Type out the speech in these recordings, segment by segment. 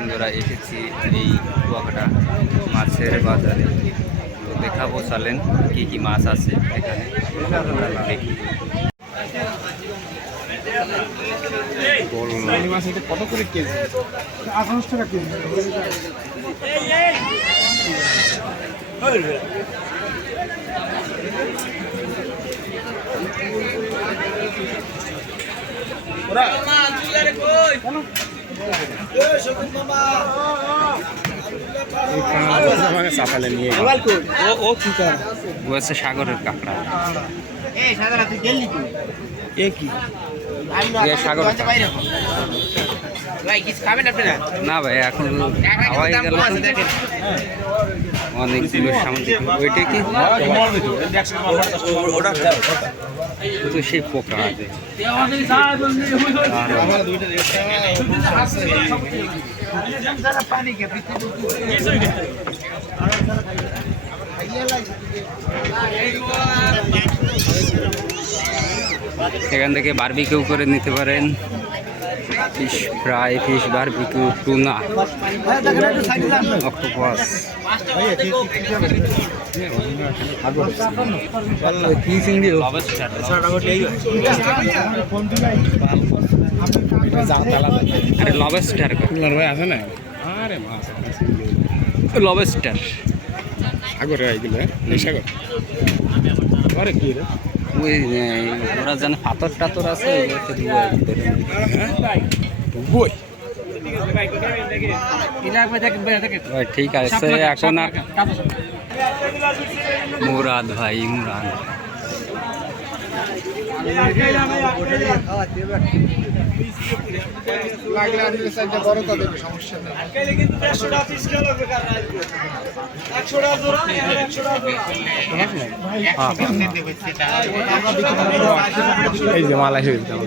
বন্ধুরা, এসেছি এই কুয়াকাটা মাছের বাজারে। তো দেখাবো চলেন কি কি মাছ আছে এখানে। দেখি কত করে কেজি আমাকে চাপালে নিয়ে ও ও কি? হচ্ছে সাগরের কাঁকড়া এ কি না ভাই এখন খাওয়াই গেল। অনেকগুলো সামনে ওইটা কি? ও তো সেই পোকা আছে। সেখান থেকে বারবিকিউ করে নিতে পারেন। Fish fry fish barbecue tuna octopus. কি চিংড়ি আরে লবস্টার ভাই আছে না? আরে মাছ লবস্টার সাগরে এগুলো এই আরে কি রে? ওই ওরা যেন পাথর টাথর আছে ঠিক আছে এখন মুরাদ ভাই মুরাদ। লাগলে আপনি সাইডটা বড় করে দেবে সমস্যা নেই এই যে মাল এসে দিতে হবে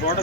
ছটা